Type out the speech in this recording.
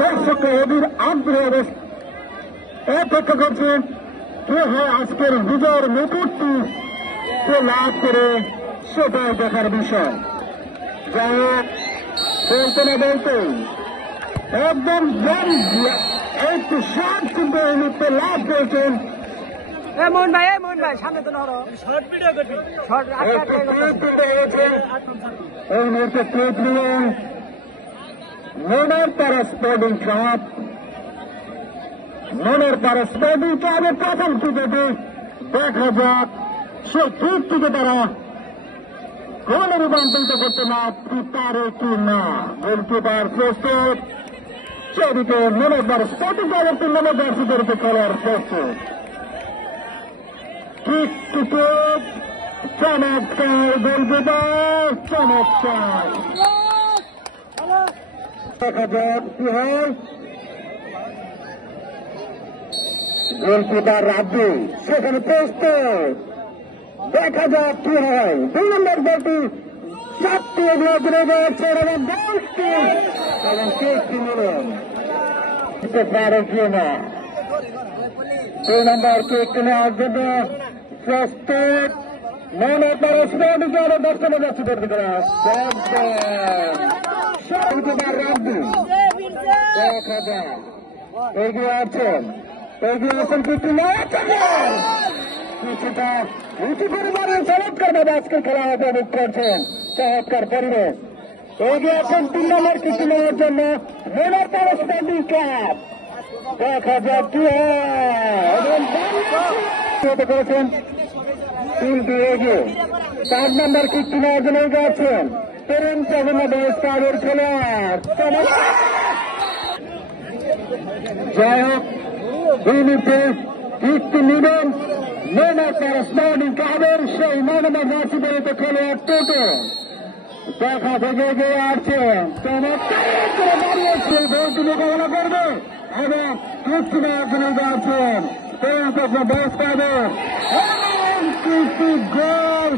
দর্শককে অধীর আগ্রহ অপেক্ষা করছেন কে হয় আজকের বিজয়ের মুকুটটি কে লাভ করে সেটাই দেখার বিষয়। যাই হোক, বলতে না বলতে একদম একটু শর্ট কিন্তু এই মুহূর্তে লাভ করেছেন। মোহন ভাই সামনে তো নরো শর্ট ভিডিও করবি শর্ট এই মুহূর্তে ক্রিকেট নিলেন মনের পাড়া স্পোর্টিং ক্লাব। মনের পাড়া স্পোর্টিং ক্লাবের প্রথম ক্রিকেটে দেখা যাক সে ক্রিকেটটিকে তারা গোলে রূপান্তরিত করতে না পারে কি না। গোলকিপার প্রস্তুত, সেদিকে মনের পাড়া স্পোর্টিং ক্লাবের টুর্নামেন্ট জার্সি ধরতে খেলোয়াড় প্রস্তুত। ক্রিকেট চমৎকার গোলকিপার চমৎকার। দেখা যাক কি হয়। গোলকিপার রাব্বি সেখানে প্রস্তুত, দেখা যাক কি হয়। 2 নম্বর বলটি চারটি এগিয়ে ঘুরে যাচ্ছে এবং গোলটি এবং কেকটি নিলেন পারে কি না। 2 নম্বর কেকটি নেওয়ার জন্য প্রস্তুত মনের পাড়া স্পোর্টিং ক্লাবের দর্শনে যাচ্ছে গোলকিপার রাব্বি। দেখা যাক এগিয়ে আছেন কিন্তু কিছুটা উঁচু পরিমাণে চমৎকার ভাবে আজকের খেলা উপভোগ করছেন। চমৎকার পরিবেশ এগিয়ে আছেন 3 নম্বর কিছু নেওয়ার জন্য মনের পাড়া স্পোর্টিং ক্লাব। দেখা যাক কি করেছেন 3টি এগিয়ে 4 নম্বর কিকটি নেওয়ার জন্য এগিয়ে আছেন তরুণ জগন্নাথ ক্লাবের খেলোয়াড়। যাই হোক, এই মুহূর্তে কিকটি নিবেন মনের পাড়া স্পোর্টিং ক্লাবের সেই মনোনয়ন রাশি দলিত খেলোয়াড় টোটো। দেখা থেকে এগিয়ে আসছেন চমৎকার দাঁড়িয়েছে বলটি মোকাবেলা করবে এবং কিকটি নেওয়ার জন্য এগিয়ে আছেন তরুণ বেশ পাবেন গোল।